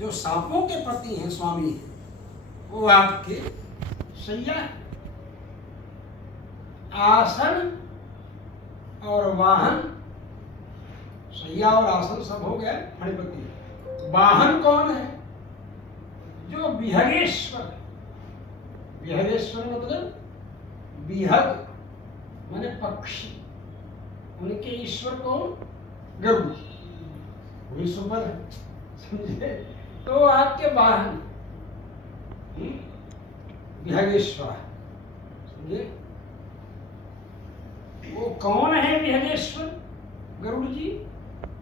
जो सांपों के पति हैं स्वामी हैं, वो आपके शैया, आसन और वाहन, शैया और आसन सब हो गए फणिपति। वाहन कौन है? जो विहगेश्वर। विहगेश्वर मतलब विहग माने पक्षी, उनके ईश्वर को गरुड़, वही सुपर है, समझे? तो आपके वाहन विहगेश्वर, समझे? वो कौन है विहगेश्वर? गरुड़ जी।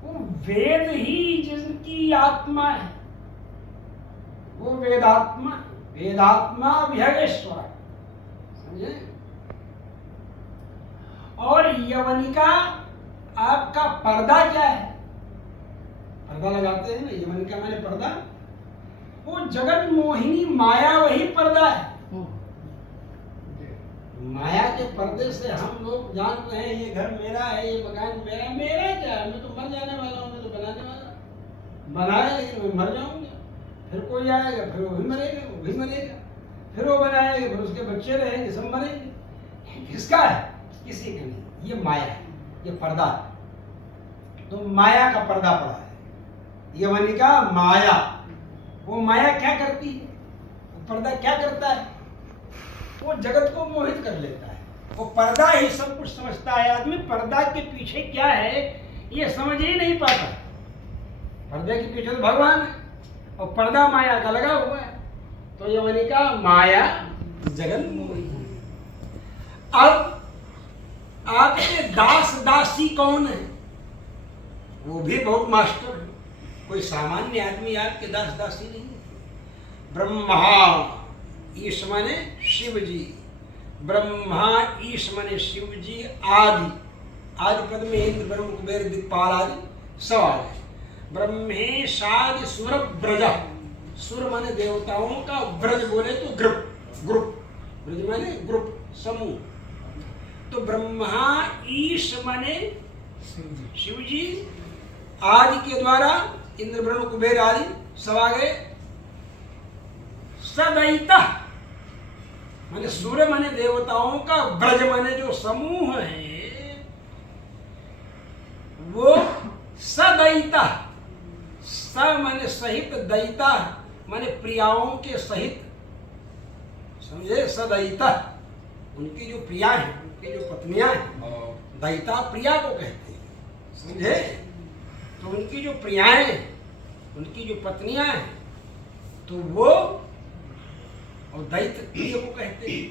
वो वेद ही जिनकी आत्मा है, वो वेदात्मा, वेदात्मा विहगेश्वर, समझे? और यवनिका आपका पर्दा क्या है? पर्दा लगाते हैं ना, यवनिका मैंने पर्दा, वो जगत मोहिनी माया वही पर्दा है। माया के पर्दे से हम लोग जान रहे हैं ये घर मेरा है, ये मकान मेरा। मेरा क्या है? मैं तो मर जाने वाला हूँ, मैं तो बनाने वाला, बनाया लेकिन मैं मर जाऊंगा, फिर कोई आएगा, फिर वो भी मरेगा, वो भी मरेगा, फिर वो बनाएगा, फिर उसके बच्चे रहेंगे, सब मरेंगे। किसका है? किसी का नहीं। ये माया है, ये पर्दा है। तो माया का पर्दा पड़ा है, यवनिका माया। वो माया क्या करती है? वो पर्दा क्या करता है? वो जगत को मोहित कर लेता है। वो पर्दा ही सब कुछ समझता है। आदमी पर्दा के पीछे क्या है ये समझ ही नहीं पाता। पर्दे के पीछे तो भगवान है और पर्दा माया का लगा हुआ है। तो यवनिका माया जगन मोहित। अब आपके दास दासी कौन है? वो भी बहुत मास्टर है, कोई सामान्य आदमी आपके दास दासी नहीं है। ब्रह्मा ईश माने शिव जी, ब्रह्मा ईश माने शिव जी, आदि, आदि पद में इंद्र ब्रह्म कुबेर दिक्पाल आदि सब आ गए। ब्रह्मेशादि सुर ब्रज, सुर माने देवताओं का, ब्रज बोले तो ग्रुप, ग्रुप, ब्रज माने ग्रुप, समूह। तो ब्रह्मा ईश माने शिव जी, आदि के द्वारा इंद्र ब्रह्म कुबेर आदि सब आ गए। सदैता माने सूर्य माने देवताओं का, ब्रज माने जो समूह है वो सदैता, स माने सहित, दैता माने प्रियाओं के सहित, समझे? सदैता उनकी जो प्रिया है, उनकी जो पत्नियां हैं, दैता प्रिया को कहते हैं, समझे? तो उनकी जो प्रियाएं, उनकी जो पत्नियां हैं, तो वो और दैत्य प्रिय को कहते हैं।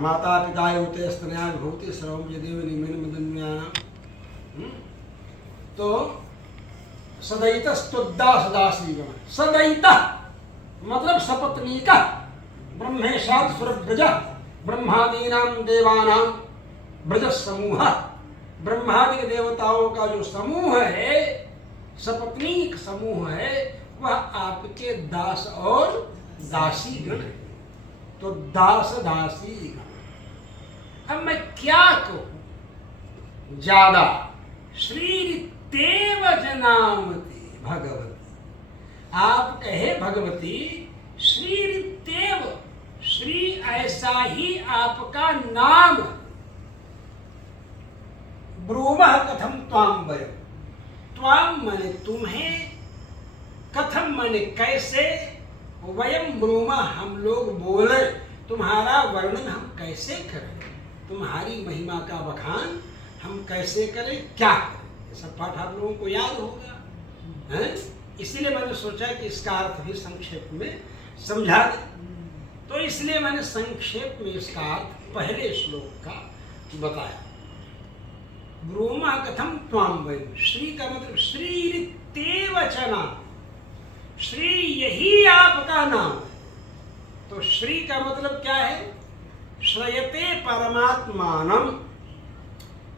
माता पिता होते स्तनया विभूति सर्वम यदेव निमेन मदन्यानाम। तो सदैत स्तुदास दासी, सदैत मतलब सपत्नी का, ब्रह्मेशाद सुरब्रज, ब्रह्मादीनाम देवानाम ब्रज समूह, ब्रह्मादि के देवताओं का जो समूह है, सपत्नी समूह है, वह आपके दास और दासी गण। तो दास दासी गण। अब मैं क्या कहूं ज्यादा? श्री तेव जनामति भगवती, आप कहे भगवती श्री तेव, श्री ऐसा ही आपका नाम। ब्रूमः कथम त्वाम वयम, त्वाम माने तुम्हें, कथम माने कैसे, वयम ब्रूमः हम लोग बोले, तुम्हारा वर्णन हम कैसे करें, तुम्हारी महिमा का बखान हम कैसे करें, क्या करें? ये सब पाठ आप लोगों को याद होगा, हैं? इसीलिए मैंने सोचा कि इसका अर्थ भी संक्षेप में समझा दें। तो इसलिए मैंने संक्षेप में इसका अर्थ पहले श्लोक का बताया। ब्रूमः कथम त्वाम वयम, श्री का मतलब श्री तेव चना, श्री यही आपका नाम है। तो श्री का मतलब क्या है? श्रयते परमात्मानम,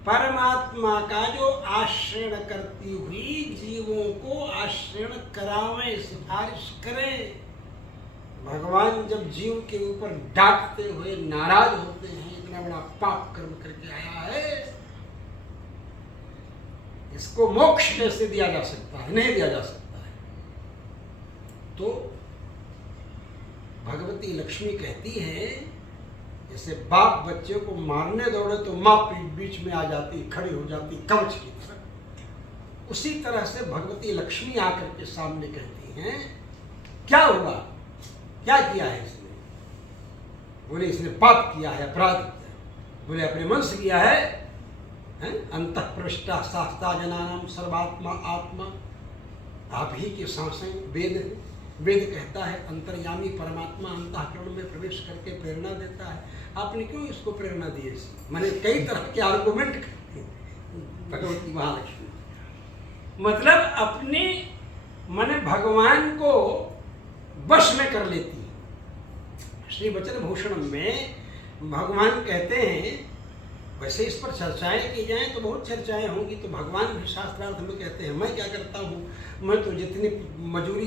परमात्मा का जो आश्रय करती हुई जीवों को आश्रय करावे, सिफारिश करें। भगवान जब जीव के ऊपर डांटते हुए नाराज होते हैं, इतना बड़ा पाप कर्म करके आया है, इसको मोक्ष कैसे दिया जा सकता है? नहीं दिया जा सकता है। तो भगवती लक्ष्मी कहती है, जैसे बाप बच्चे को मारने दौड़े तो माँ बीच में आ जाती, खड़ी हो जाती कवच की तरह, उसी तरह से भगवती लक्ष्मी आकर के सामने कहती हैं, क्या हुआ, क्या किया है इसने? बोले इसने पाप किया है, अपराध किया। बोले अपने मन से किया है, अंतःप्रविष्टा शास्ता जनानाम सर्वात्मा आत्मा। आप ही के सांसें वेद है। वेद कहता है अंतर्यामी परमात्मा अंतःकरण में प्रवेश करके प्रेरणा देता है। आपने क्यों इसको प्रेरणा दी? मैंने कई तरह के आर्गुमेंट करते हैं भगवती महालक्ष्मी, मतलब अपने मन भगवान को वश में कर लेती है। श्री वचन भूषणम में भगवान कहते हैं, वैसे इस पर चर्चाएं की जाएं तो बहुत चर्चाएं होंगी, तो भगवान भी शास्त्रार्थ में कहते हैं, मैं क्या करता हूँ, मैं तो जितनी मजूरी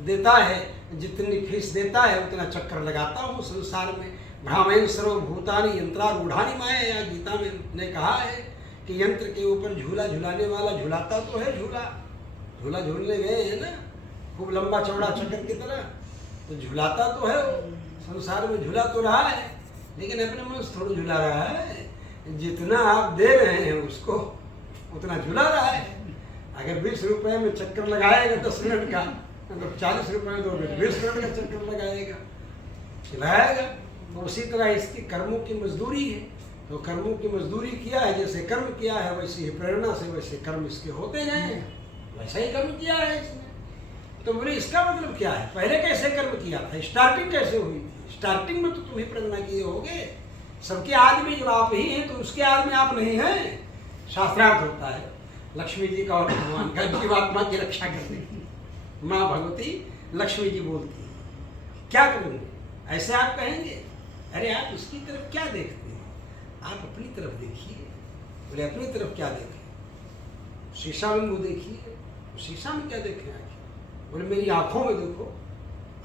देता है, जितनी फीस देता है उतना चक्कर लगाता हूँ संसार में। भ्रामेन सर्वभूतानि यंत्रारूढ़ानि माया, गीता में ने कहा है कि यंत्र के ऊपर झूला झुलाने वाला झुलाता तो है, झूला झूलने गए हैं ना, खूब लंबा चौड़ा चक्कर की तरह, तो झुलाता तो है, संसार में झूला तो रहा है, लेकिन अपने मन से थोड़ा झुला रहा है। जितना आप दे रहे हैं उसको उतना झुला रहा है। अगर 20 रुपए में चक्कर लगाएगा 10 मिनट का, तो 40 रुपए में 20 मिनट का चक्कर लगाएगा, खिलाएगा। तो उसी तरह इसकी कर्मों की मजदूरी है, तो कर्मों की मजदूरी किया है, जैसे कर्म किया है वैसे ही प्रेरणा से वैसे कर्म इसके होते गए, वैसा ही कर्म किया है इसने। तो बोले इसका मतलब क्या है, पहले कैसे कर्म किया था, स्टार्टिंग कैसे हुई थी? स्टार्टिंग में तो तुम ही प्रेरणा किए होगे, सबके आदमी जब आप ही हैं तो उसके आदमी आप नहीं हैं। शास्त्रार्थ होता है लक्ष्मी जी का और भगवान का, जीवात्मा की रक्षा करने की माँ भगवती लक्ष्मी जी बोलती है। क्या करेंगे ऐसे आप कहेंगे, अरे आप उसकी तरफ क्या देखते हैं, आप अपनी तरफ देखिए। बोले अपनी तरफ क्या देखें? शीशा में मुँह देखिए, शीशा में क्या देखें आखिर? बोले मेरी आंखों में देखो,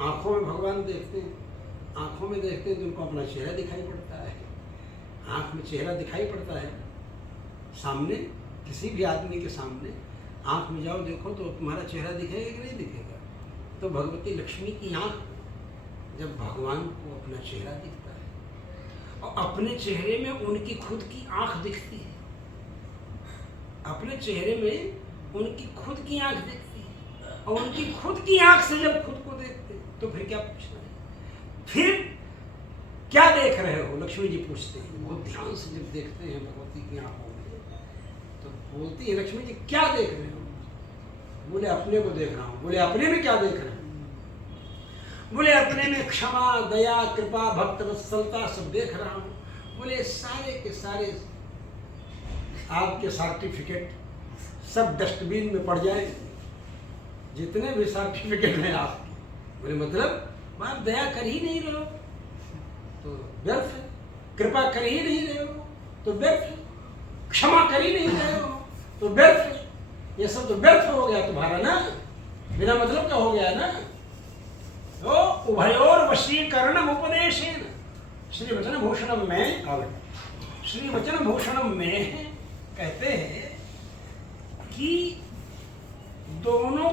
आंखों में भगवान देखते हैं, आंखों में देखते हैं तो उनको अपना चेहरा दिखाई पड़ता है। आंख में चेहरा दिखाई पड़ता है, सामने किसी भी आदमी के सामने आंख में जाओ देखो तो तुम्हारा चेहरा दिखेगा कि नहीं दिखेगा? तो भगवती लक्ष्मी की आंख जब भगवान को अपना चेहरा दिखता है और अपने चेहरे में उनकी खुद की आंख दिखती है, अपने चेहरे में उनकी खुद की आंख दिखती है, और उनकी खुद की आंख से जब खुद को देखते तो फिर क्या पूछना है? फिर क्या देख रहे हो? लक्ष्मी जी पूछते हैं। बहुत ध्यान से जब देखते हैं भगवती की आंखों में तो बोलती है लक्ष्मी जी क्या देख रहे हो? बोले अपने को देख रहा हूँ। बोले अपने में क्या देख रहे हो? बोले अपने में क्षमा, दया, कृपा, भक्त वत्सलता सब देख रहा हूँ। बोले सारे के सारे आपके सर्टिफिकेट सब डस्टबिन में पड़ जाए, जितने भी सर्टिफिकेट हैं आपके। बोले मतलब आप दया कर ही नहीं रहे हो तो व्यर्थ है, कृपा कर ही नहीं रहे हो तो व्यर्थ है, क्षमा कर ही नहीं रहे हो तो व्यर्थ है, ये सब तो व्यर्थ हो गया तुम्हारा ना, बिना मतलब का हो गया ना। तो उभयोर वशीकरण उपदेशेन, श्री वचन भूषणम में, श्री वचन भूषणम में कहते हैं कि दोनों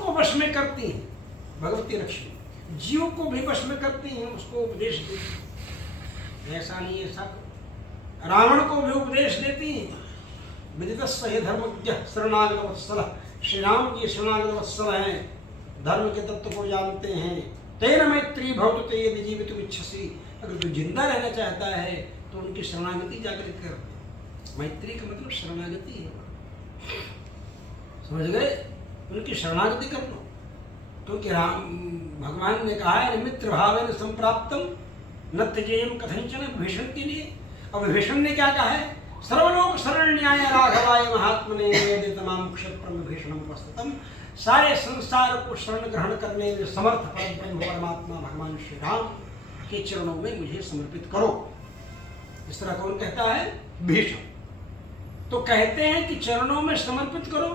को वश में करती हैं भगवती लक्ष्मी, जीव को भी वश में करती हैं, उसको उपदेश देती हैं, ऐसा नहीं ऐसा करो। रावण को भी उपदेश देती हैं, विदितस्य हे धर्मज्ञ शरणागत वत्सल, श्री राम जी शरणागत वत्सल हैं, धर्म के तत्व को जानते हैं। तेन मैत्री भवतु ते यदि जीवितुम् इच्छसि, अगर तू जिंदा रहना चाहता है तो उनकी शरणागति जागृत कर। मैत्री का मतलब शरणागति है, समझ गए? उनकी शरणागति कर लो, क्योंकि राम भगवान ने कहा है मित्र भावेन संप्राप्तम न त्यजेयम कथंचन, विभीषण के लिए। और विभीषण ने क्या कहा है? सर्वलोक शरण्याय राघवाय महात्मने वेदितमाम क्षत्रम विभीषणम उपस्थितम, सारे संसार को शरण ग्रहण करने में समर्थ परम परमात्मा भगवान श्री राम के चरणों में मुझे समर्पित करो। इस तरह कौन कहता है? भीषण। तो कहते हैं कि चरणों में समर्पित करो,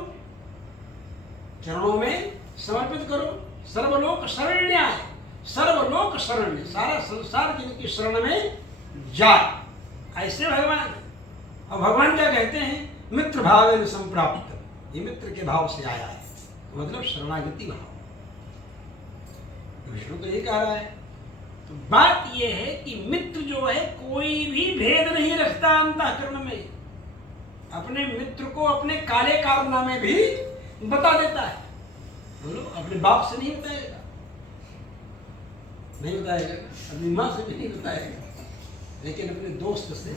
चरणों में समर्पित करो। सर्वलोक शरण्याय, सर्वलोक शरण्य, सारा संसार जिनकी शरण में जाए, ऐसे भगवान। और भगवान क्या कहते हैं? मित्र भावेन संप्राप्त, ये मित्र के भाव से आया है, मतलब शरणागति भाव। विष्णु तो ये कह रहा है। तो बात यह है कि मित्र जो है कोई भी भेद नहीं रखता अंतःकरण में, अपने मित्र को अपने काले कारनामे भी बता देता है। बोलो, अपने बाप से नहीं बताएगा, नहीं बताएगा, अपनी माँ से भी नहीं बताएगा, लेकिन अपने दोस्त से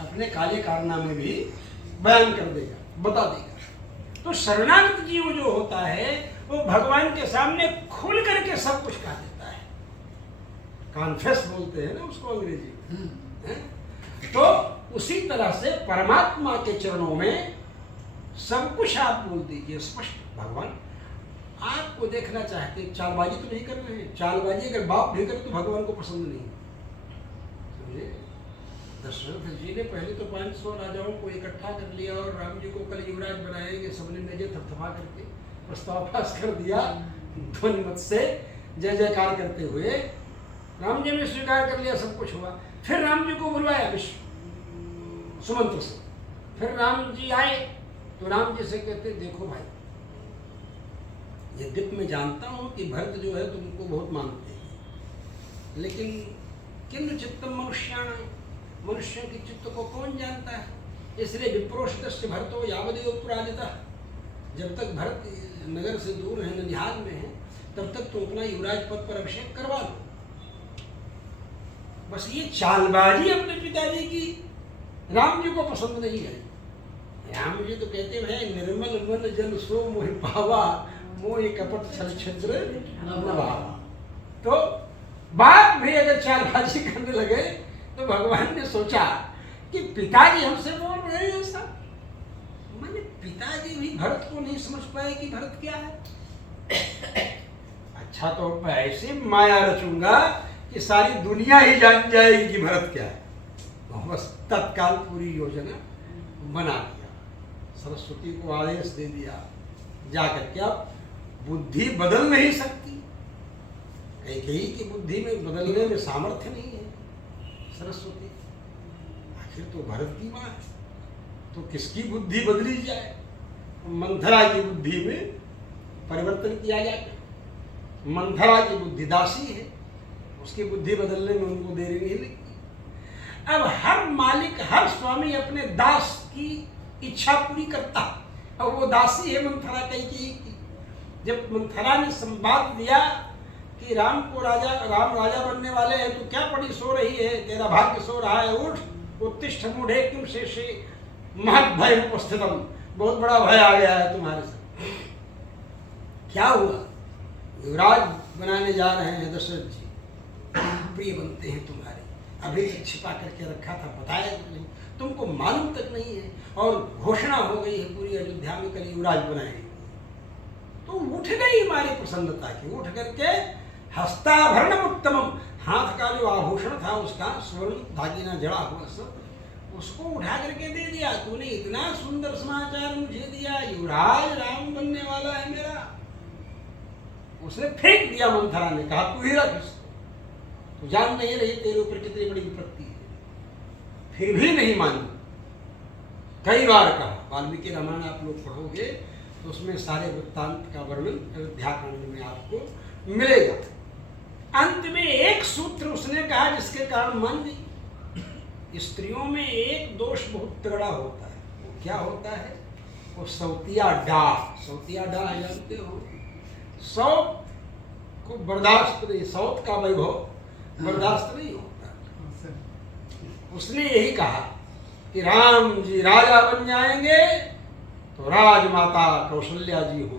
अपने काले कारनामे भी बयान कर देगा, बता देगा। तो शरणागत जीव जो होता है वो भगवान के सामने खुल करके सब कुछ कह देता है। कॉन्फेस बोलते हैं ना उसको अंग्रेजी। तो उसी तरह से परमात्मा के चरणों में सब कुछ आप बोल दीजिए स्पष्ट। भगवान आपको देखना चाहते, चालबाजी तो नहीं कर रहे हैं। चालबाजी अगर बाप भी करे तो भगवान को पसंद नहीं, समझे। दशरथ जी ने पहले तो 500 राजाओं को इकट्ठा कर लिया और राम जी को कल युवराज बनाएंगे, सबने नजर थपथपा करके प्रस्ताव पास कर दिया ध्वनि मत से, जय जयकार करते हुए। राम जी ने स्वीकार कर लिया, सब कुछ हुआ। फिर राम जी को बुलवाया विश्व सुमंत्र से। फिर राम जी आए तो राम जी से कहते, देखो भाई, यद्यपि मैं जानता हूँ कि भरत जो है तुमको बहुत मानते हैं, लेकिन किन्न चित्तम मनुष्याणां, मनुष्यों की चित्त को कौन जानता है, इसलिए विप्रोषितस्य भरतो यावदेव पुराजितः, जब तक भरत नगर से दूर है, ननिहाल में है, तब तक तुम अपना युवराज पद पर अभिषेक करवा लो। बस ये चालबाजी अपने पिताजी की राम जी को पसंद नहीं है। राम जी तो कहते हैं, निर्मल मन जन सो मोहि पावा, मोहि कपट छल छिद्र न भावा। तो बाप भी अगर चालबाजी करने लगे तो भगवान ने सोचा कि पिताजी हमसे बोल रहे हैं ऐसा, मैंने पिताजी भी भरत को नहीं समझ पाए कि भरत क्या है। अच्छा, तो मैं ऐसी माया रचूंगा कि सारी दुनिया ही जान जाएगी कि भरत क्या है। बस तत्काल पूरी योजना बना दिया, सरस्वती को आदेश दे दिया, जाकर के अब बुद्धि बदल नहीं सकती। कैकेयी की बुद्धि में बदलने में सामर्थ्य नहीं है सरस्वती, आखिर तो भरत की माँ है, तो किसकी बुद्धि बदली जाए। मंथरा की बुद्धि में परिवर्तन किया जाए। मंथरा की बुद्धि दासी है, उसकी बुद्धि बदलने में उनको देरी नहीं लगती। अब हर मालिक, हर स्वामी अपने दास की इच्छा पूरी करता है। अब वो दासी है मंथरा कैकेयी की। जब मंथरा ने संवाद दिया कि राम राजा बनने वाले हैं, तो क्या पड़ी सो रही है, तेरा भाग्य सो रहा है, उठ उत्तिष्ठ मूढ़े किम शेषे महत् भय उपस्थितम, बहुत बड़ा भय आ गया है तुम्हारे साथ। क्या हुआ, युवराज बनाने जा रहे हैं दशरथ जी, प्रिय बनते हैं तुम्हारे, अभी तक छिपा करके रखा था, बताया नहीं, तुमको मालूम तक नहीं है, और घोषणा हो गई है पूरी अयोध्या में कल युवराज बनाएंगे। तो उठ गई हमारी प्रसन्नता की, उठ करके हस्ताभरण उत्तमम, हाथ का जो आभूषण था उसका स्वर्ण धागीना जड़ा हुआ सब, उसको उठा करके दे दिया। तूने इतना सुंदर समाचार मुझे दिया, युवराज राम बनने वाला है मेरा। उसने फेंक दिया मंथरा ने, कहा तू ही रख इसको, तू जान नहीं रही तेरे ऊपर कितनी बड़ी विपत्ति है। फिर भी नहीं मानी, कई बार कहा। वाल्मीकि रामायण आप लोग पढ़ोगे तो उसमें सारे वृत्तांत का वर्णन अयोध्याकांड में आपको मिलेगा। अंत में एक सूत्र उसने कहा जिसके कारण मान गई। स्त्रियों में एक दोष बहुत तगड़ा होता है, वो क्या होता है, वो सौतिया डाह। सौतिया डाह जानते हो, सौत को बर्दाश्त नहीं, सौत का वैभव बर्दाश्त नहीं होता। उसने यही कहा कि राम जी राजा बन जाएंगे तो राजमाता कौशल्या जी हो,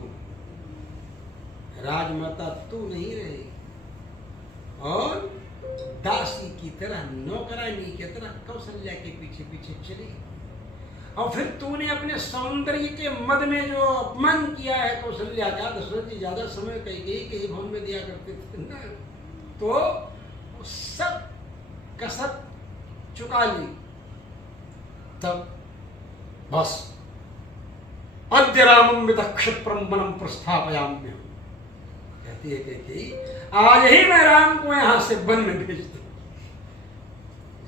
राजमाता तू नहीं रहेगी, और दासी की तरह, नौकरानी की तरह कौशल्या के पीछे पीछे चली। और फिर तूने अपने सौंदर्य के मद में जो अपमान किया है कौशल्या का, दशरथ जी ज्यादा समय कैकेयी के ही भवन में दिया करते थे ना, तो वो सब कसक चुका ली। तब बस अद्य रामं वितः क्षिप्रं वनं प्रस्थापयाम्यहम्, कहती है कैकेयी आज ही मैं राम को यहाँ से वन में भेज दूँ।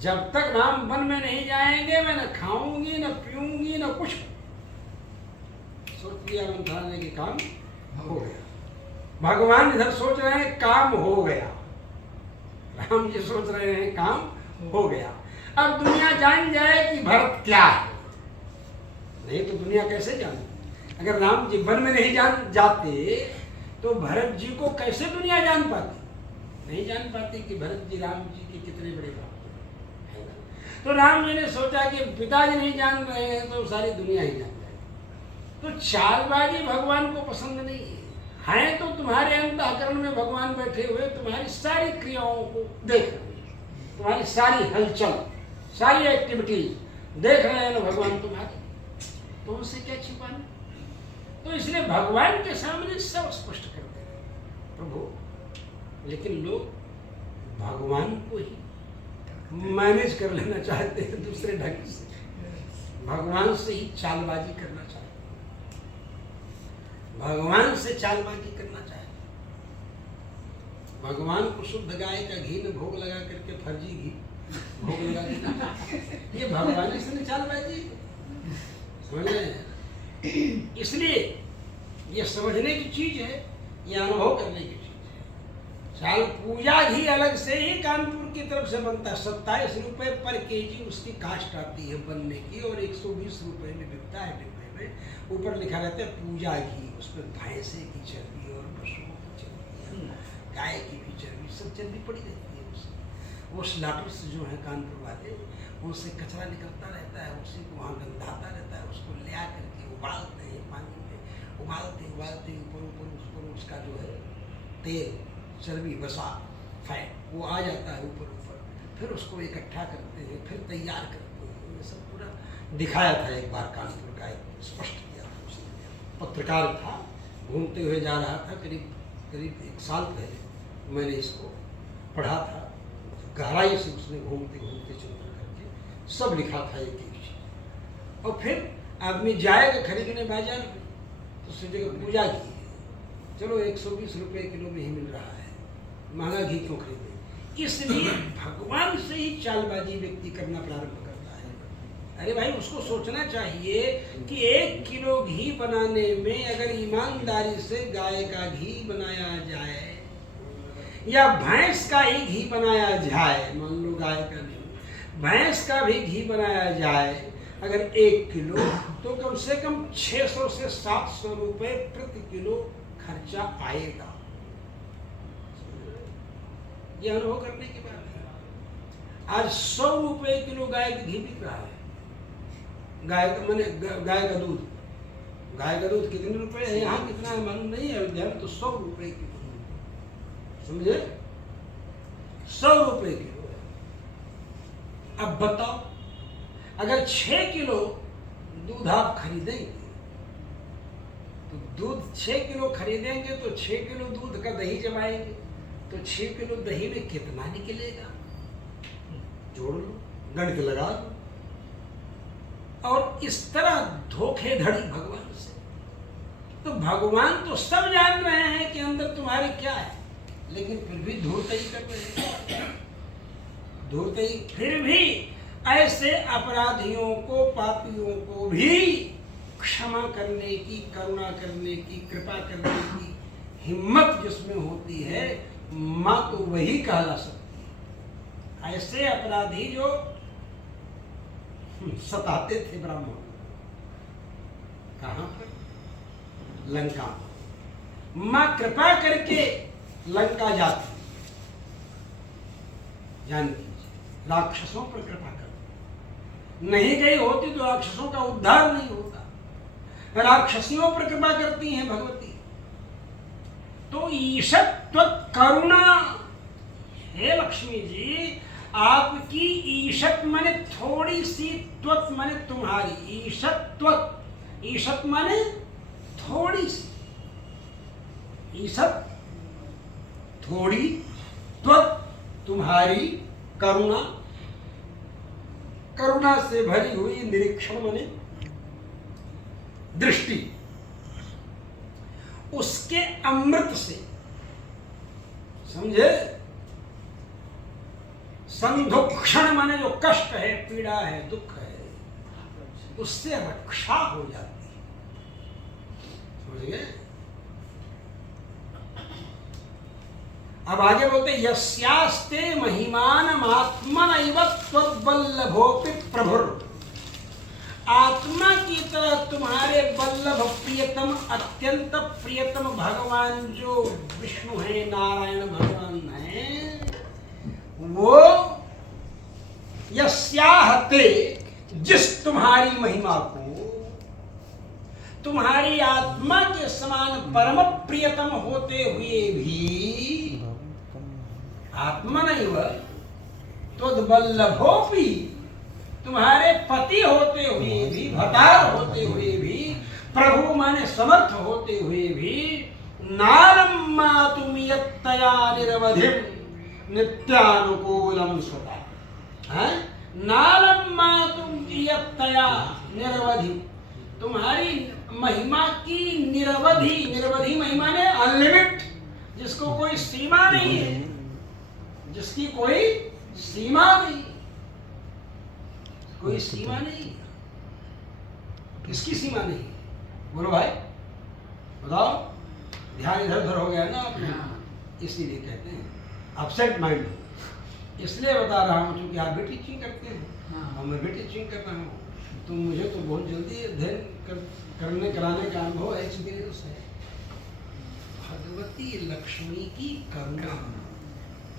जब तक राम वन में नहीं जाएंगे मैं न खाऊंगी, न पीऊंगी, न कुछ। सोच लिया मंथरा ने कि काम हो गया। भगवान इधर सोच रहे हैं काम हो गया, राम जी सोच रहे हैं काम हो गया। अब दुनिया जान जाए कि भरत क्या है, नहीं तो दुनिया कैसे जाने। अगर राम जी वन में नहीं जान जाते तो भरत जी को कैसे दुनिया जान पाती, नहीं जान पाती कि भरत जी राम जी के कितने बड़े भक्त हैं। तो राम जी ने सोचा कि पिताजी नहीं जान रहे हैं तो सारी दुनिया ही जान जाएगी। तो चालबाजी भगवान को पसंद नहीं है तो तुम्हारे अंतःकरण में भगवान बैठे हुए तुम्हारी सारी क्रियाओं को देख रहे हैं, तुम्हारी सारी हलचल, सारी एक्टिविटीज देख रहे हैं ना भगवान तुम्हारे, तो उनसे क्या छिपाना। तो इसलिए भगवान के सामने सब स्पष्ट कर दे रहे प्रभु, लेकिन लोग भगवान को ही मैनेज कर लेना चाहते हैं दूसरे ढंग से, भगवान से ही चालबाजी करना चाहते हैं, भगवान से चालबाजी करना चाहते हैं। भगवान को शुद्ध गाय का घी में भोग लगा करके फर्जी घी भोग लगा देना, ये भगवान से चालबाजी समझ रहे हैं। इसलिए ये समझने की चीज है, ये अनुभव करने की चीज है। चाल पूजा घी अलग से ही कानपुर की तरफ से बनता है, 27 रुपए पर केजी उसकी कास्ट आती है बनने की, और 120 रुपए में बिकता है डिब्बे में। ऊपर लिखा रहता है पूजा घी, उसमें भैंसे की चर्बी और पशुओं की चर्बी, गाय की भी चर्बी, सब चर्बी पड़ी रहती है उसमें। वो स्लाटर्स जो है कानपुर वाले, उनसे कचरा निकलता रहता है, उसी को वहाँ गंधाता रहता है, उसको ले आ करके उबालते हैं पानी में, उबालते उबालते ऊपर ऊपर उसका जो है तेल, चर्बी, वसा, फैट वो आ जाता है ऊपर ऊपर, फिर उसको इकट्ठा करते हैं, फिर तैयार करते हैं। ये सब पूरा दिखाया था एक बार कानपुर का, एक स्पष्ट किया था उसने। पत्रकार था, घूमते हुए जा रहा था, करीब 1 साल पहले मैंने इसको पढ़ा था, गहराई से उसने घूमते घूमते चिंतन करके सब लिखा था एक एक चीज। और फिर आदमी जाएगा खरीदने बाजार में तो सोचेगा पूजा घी है, चलो 120 रुपए किलो में ही मिल रहा है, महंगा घी क्यों खरीदे। इसलिए भगवान से ही चालबाजी व्यक्ति करना प्रारंभ करता है। अरे भाई, उसको सोचना चाहिए कि 1 किलो घी बनाने में अगर ईमानदारी से गाय का घी बनाया जाए या भैंस का ही घी बनाया जाए, मान लो गाय का नहीं, भैंस का भी घी बनाया जाए अगर 1 किलो, तो कम से कम 600 से 700 रुपए प्रति किलो खर्चा आएगा। यह अनुभव करने की बात है। आज 100 रुपए किलो गाय का घी बिक रहा है। गाय का मैंने गाय का दूध, गाय का दूध कितने रुपए है, यहाँ कितना है मालूम नहीं है, अयोध्या में तो 100 रुपए किलो, समझे, 100 रुपए किलो है। अब बताओ, अगर 6 किलो दूध आप खरीदेंगे तो दूध 6 किलो खरीदेंगे तो 6 किलो दूध का दही जमाएंगे तो 6 किलो दही में कितना निकलेगा, जोड़ लो, गणित लगा लो। और इस तरह धोखेधड़ी भगवान से, तो भगवान तो सब जान रहे हैं कि अंदर तुम्हारे क्या है, लेकिन फिर भी धूर्तई कर रहे हैं। धूर्तई फिर भी ऐसे अपराधियों को, पापियों को भी क्षमा करने की, करुणा करने की, कृपा करने की हिम्मत जिसमें होती है, माँ तो वही कहला सकती है। ऐसे अपराधी जो सताते थे ब्राह्मण, कहाँ पर, लंका, माँ कृपा करके लंका जाती, जान लीजिए, राक्षसों पर कृपा कर, नहीं गई होती तो राक्षसों का उद्धार नहीं होता, राक्षसियों पर कृपा करती हैं भगवती। तो ईशत्व करुणा, हे लक्ष्मी जी, आपकी ईशत माने थोड़ी सी, त्वत माने तुम्हारी, ईशत्व, ईशत माने थोड़ी सी, ईशत थोड़ी, त्वत तुम्हारी, करुणा, करुणा से भरी हुई निरीक्षण माने दृष्टि, उसके अमृत से, समझे, संदुक्षण माने जो कष्ट है, पीड़ा है, दुख है, उससे रक्षा हो जाती है, समझ गए। अब आगे बोलते यस्यास्ते महिमानमात्मनैव त्वद्वल्लभोऽपि प्रभुर्। आत्मा की तरह तुम्हारे वल्लभ प्रियतम अत्यंत प्रियतम भगवान जो विष्णु है, नारायण भगवान है, वो यस्याहते जिस तुम्हारी महिमा को तुम्हारी आत्मा के समान परम प्रियतम होते हुए भी आत्मनैव त्वद्वल्लभोऽपि तुम्हारे पति होते हुए भी, भतार होते हुए भी, प्रभु माने समर्थ होते हुए भी, नारम मातुम यत्तया निरवधिम नित्यानुकूलम स्वतः, नारम मातुम यत्तया निरवधि, तुम्हारी महिमा की निरवधि, निरवधि महिमा ने अनलिमिट, जिसको कोई सीमा नहीं है, जिसकी कोई सीमा नहीं, कोई सीमा नहीं। किसकी सीमा नहीं? बोलो भाई, बताओ। ध्यान इधर उधर हो गया ना अपना, इसीलिए कहते हैं अपसेट माइंड। इसलिए बता रहा हूँ क्योंकि आप भी टीचिंग करते हैं और मैं भी टीचिंग कर रहा हूँ, तो मुझे तो बहुत जल्दी अध्ययन करने कराने का अनुभव है, एक्सपीरियंस है। भगवती लक्ष्मी की करुणा,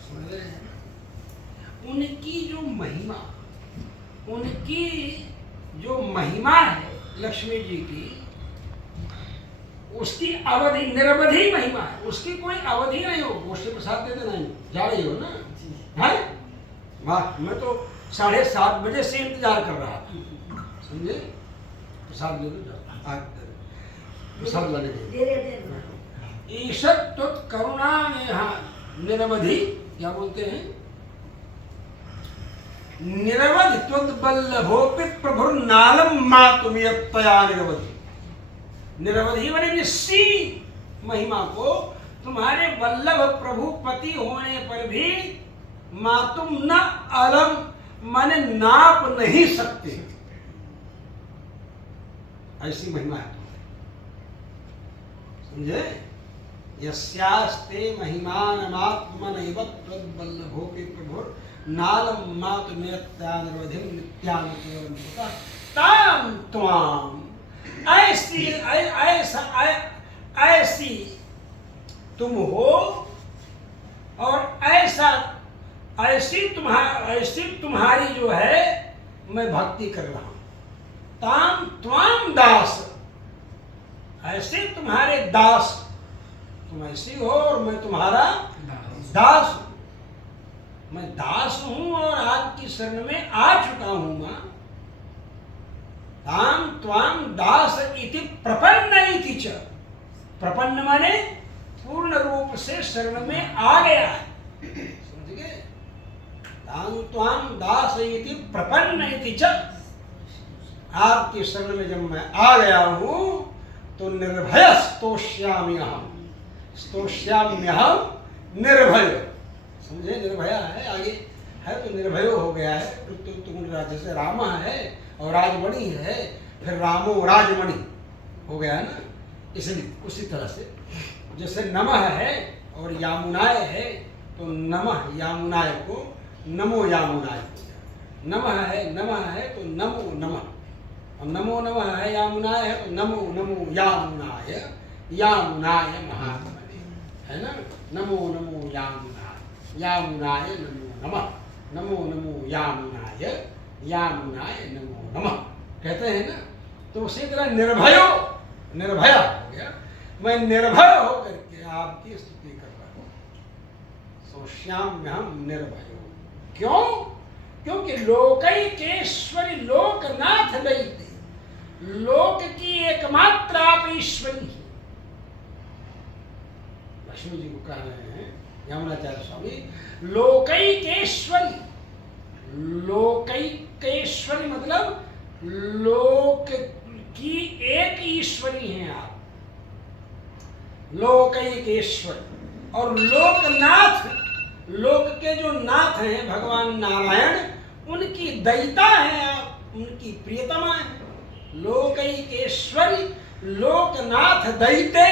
समझ रहे हैं? उनकी जो महिमा, उनकी जो महिमा है लक्ष्मी जी की, उसकी अवधि निरवधि महिमा है, उसकी कोई अवधि नहीं हो। गोष्ठी प्रसाद देते नहीं जा रही हो ना, है वाह। मैं तो 7:30 बजे से इंतजार कर रहा था, समझे? प्रसाद ले लो, प्रसाद लाने ईशत करुणा निरवधि, क्या बोलते हैं? निरवधि त्वद्वल्लभोऽपि प्रभुर्नालं मातुम यत्तया निरवधि। निरवधि माने निश्चय महिमा को तुम्हारे वल्लभ प्रभु पति होने पर भी मातुम न अलम माने नाप नहीं सकते, ऐसी महिमा है तुम्हारी, समझे? यस्यास्ते महिमानमात्मनैव त्वद्वल्लभोऽपि प्रभुर् नालम मातुमेत्यानिर्वधिम नित्यानुकूलम स्वतः ताम त्वाम। ऐसी ऐसी तुम हो और ऐसी तुम्हारी जो है मैं भक्ति कर रहा हूं। ताम त्वाम दास, ऐसे तुम्हारे दास, तुम ऐसी हो और मैं तुम्हारा दास हूं। मैं दास हूं और आपकी शरण में आ चुका हूं मां। ताम त्वाम दास इति प्रपन्न इति च, प्रपन्न माने पूर्ण रूप से शरण में आ गया है, समझ गए? ताम त्वाम दास इति प्रपन्न इति च, आपकी शरण में जब मैं आ गया हूं तो निर्भय स्तोष्याम्यहम्, स्तोष्याम्यहम् निर्भय, समझे? निर्भया है, आगे है तो निर्भय हो गया है। जैसे राम है और राजमणि है, फिर रामो राजमणि हो गया है ना, इसलिए उसी तरह से जैसे नमः है और यामुनाय है तो नमः यामुनाय को नमो यामुनाय हो गया। नमः है तो नमो नमः, और नमो नमः है यामुनाय है तो नमो नमो यामुनाय, यामुनाय महात्मने, है ना? नमो नमो यामुनाय, यामुनाय नमो नमः, नमो नमो यामुनाय, यामुनाय नमो नमः कहते हैं ना। तो उसी तरह निर्भयो, निर्भया हो गया, मैं निर्भय होकर के आपकी स्तुति कर रहा हूं। सोश्याम्यहम् निर्भयो, क्यों? क्योंकि लोकैकेश्वरी लोकनाथ दैते, लोक की एकमात्र आप ईश्वरी है। लक्ष्मी जी को कह रहे हैं यमुनाचार्य स्वामी, लोकैकेश्वरी, लोकैकेश्वरी मतलब लोक की एक ईश्वरी हैं आप, लोकैकेश्वरी। और लोकनाथ, लोक के जो नाथ हैं भगवान नारायण, उनकी दैता हैं आप, उनकी प्रियतमा है। लोकैकेश्वरी लोकनाथ दैते,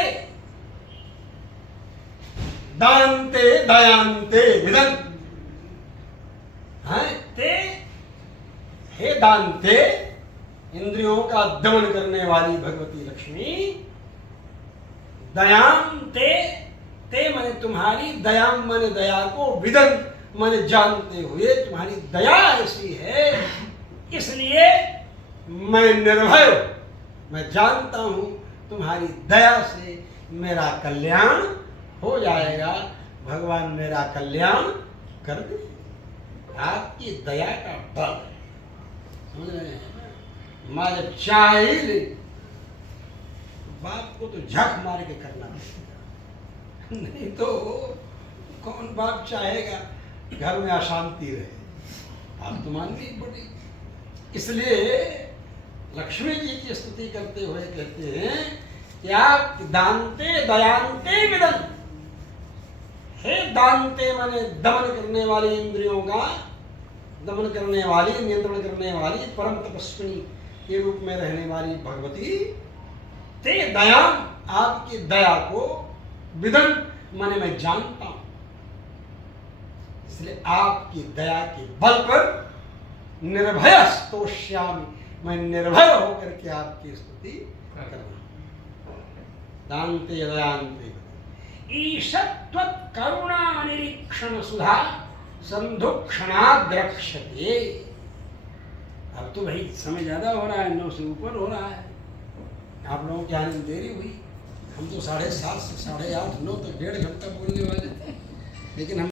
दान्ते दयांते विदन्, ते हे दान्ते, इंद्रियों का दमन करने वाली भगवती लक्ष्मी, दयांते, ते माने तुम्हारी, दयाम माने दया को, विदन माने जानते हुए, तुम्हारी दया ऐसी है इसलिए मैं निर्भय हूं, मैं जानता हूं तुम्हारी दया से मेरा कल्याण हो जाएगा। भगवान मेरा कल्याण कर दे, आपकी दया का बल, समझ रहे हैं? माँ जब चाह ही ले, बाप को तो झक मार के करना पड़ेगा, नहीं तो कौन बाप चाहेगा घर में अशांति रहे। आप तो माननी पड़ी। इसलिए लक्ष्मी जी की स्तुति करते हुए कहते हैं कि आप दान्ते दयांते विदन, हे दान्ते माने दमन करने वाली, इंद्रियों का दमन करने वाली, नियंत्रण करने वाली, परम तपस्विनी के रूप में रहने वाली भगवती, ते दया, आपकी दया को, विदन माने मैं जानता हूं, इसलिए आपकी दया के बल पर निर्भय स्तोष्यामि, मैं निर्भय होकर के आपकी स्तुति करना। दान्ते दयांते ईशत्वत् करुणा निरीक्षण सुधा संधुक्षणाद् रक्षते। अब तो भाई समय ज्यादा हो रहा है, 9 से ऊपर हो रहा है, आप लोगों की आने में देरी हुई। हम तो 7:30 से 8:30 9 तक 1.5 घंटा बोलने वाले थे, लेकिन हम